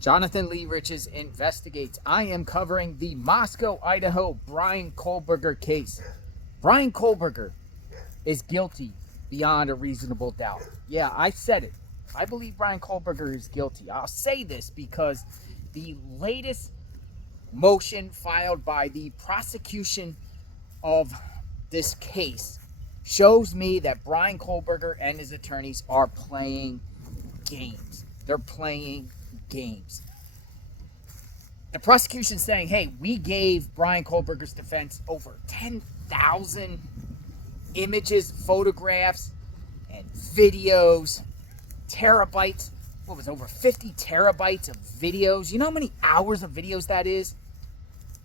Jonathan Lee Riches investigates. I am covering the Moscow, Idaho Bryan Kohberger case. Bryan Kohberger is guilty beyond a reasonable doubt. Yeah, I said it. I believe Bryan Kohberger is guilty. I'll say this because the latest motion filed by the prosecution of this case shows me that Bryan Kohberger and his attorneys are playing games. They're playing games. The prosecution's saying, hey, we gave Bryan Kohberger's defense over 10,000 images, photographs, and videos, terabytes. What was it, over 50 terabytes of videos? You know how many hours of videos that is?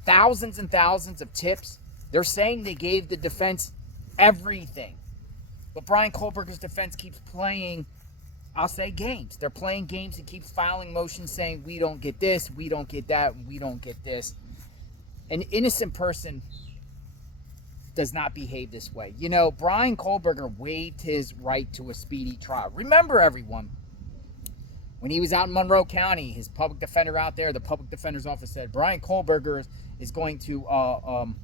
Thousands and thousands of tips. They're saying they gave the defense everything. But Bryan Kohberger's defense keeps playing, I'll say, games. They're playing games and keep filing motions saying, we don't get this, we don't get that, we don't get this. An innocent person does not behave this way. You know, Bryan Kohberger waived his right to a speedy trial. Remember, everyone, when he was out in Monroe County, his public defender out there, the public defender's office said, Bryan Kohberger is going to,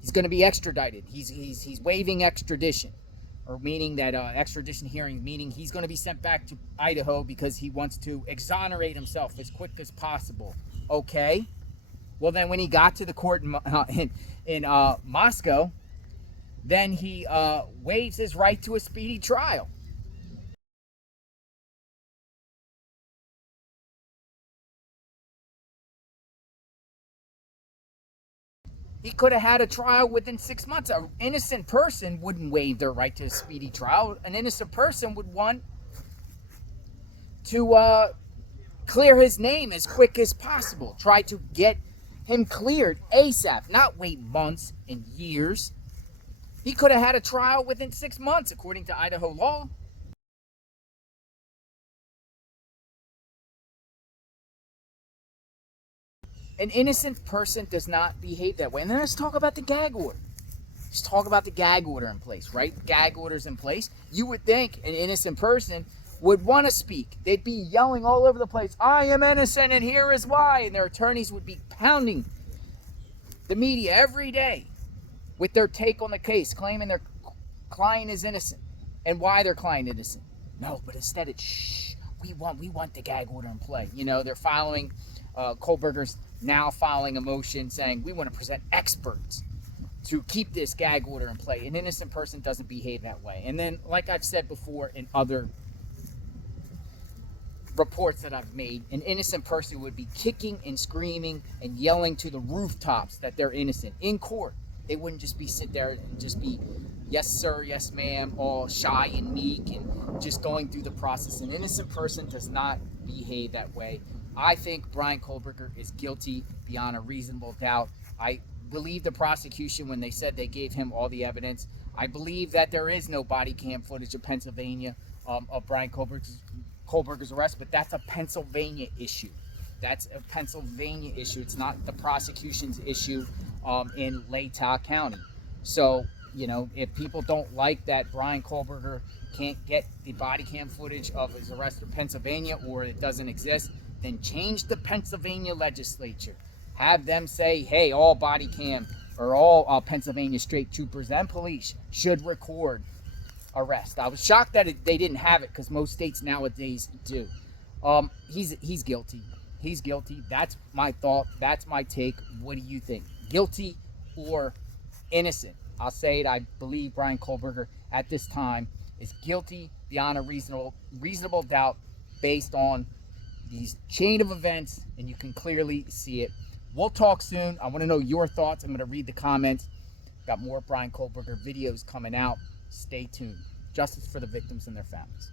he's going to be extradited. He's waiving extradition. Or meaning that extradition hearing, meaning he's going to be sent back to Idaho because he wants to exonerate himself as quick as possible. Okay. Well, then when he got to the court in Moscow, then he waives his right to a speedy trial. He could have had a trial within 6 months. An innocent person wouldn't waive their right to a speedy trial. An innocent person would want to clear his name as quick as possible. Try to get him cleared ASAP, not wait months and years. He could have had a trial within 6 months, according to Idaho law. An innocent person does not behave that way. And then let's talk about the gag order. Let's talk about the gag order in place, right? Gag order's in place. You would think an innocent person would want to speak. They'd be yelling all over the place, I am innocent and here is why. And their attorneys would be pounding the media every day with their take on the case, claiming their client is innocent and why their client is innocent. No, but instead it's, shh, we want the gag order in play. You know, they're following, Kohberger's now filing a motion saying we want to present experts to keep this gag order in play. An innocent person doesn't behave that way. And then, like I've said before in other reports that I've made, an innocent person would be kicking and screaming and yelling to the rooftops that they're innocent in court. They wouldn't just be sit there and just be, yes sir, yes ma'am, all shy and meek and just going through the process. An innocent person does not behave that way. I think Bryan Kohberger is guilty beyond a reasonable doubt. I believe the prosecution when they said they gave him all the evidence. I believe that there is no body cam footage of Pennsylvania of Bryan Kohberger's arrest, but that's a Pennsylvania issue. That's a Pennsylvania issue. It's not the prosecution's issue in Latah County. So, you know, if people don't like that Bryan Kohberger can't get the body cam footage of his arrest in Pennsylvania, or it doesn't exist, then change the Pennsylvania legislature. Have them say, hey, all body cam or all Pennsylvania state troopers and police should record arrest. I was shocked that they didn't have it because most states nowadays do. He's guilty. He's guilty. That's my thought. That's my take. What do you think? Guilty or innocent? I'll say it. I believe Bryan Kohberger at this time is guilty beyond a reasonable doubt based on these chain of events, and you can clearly see it. We'll talk soon. I want to know your thoughts. I'm going to read the comments. Got more Bryan Kohberger videos coming out. Stay tuned. Justice for the victims and their families.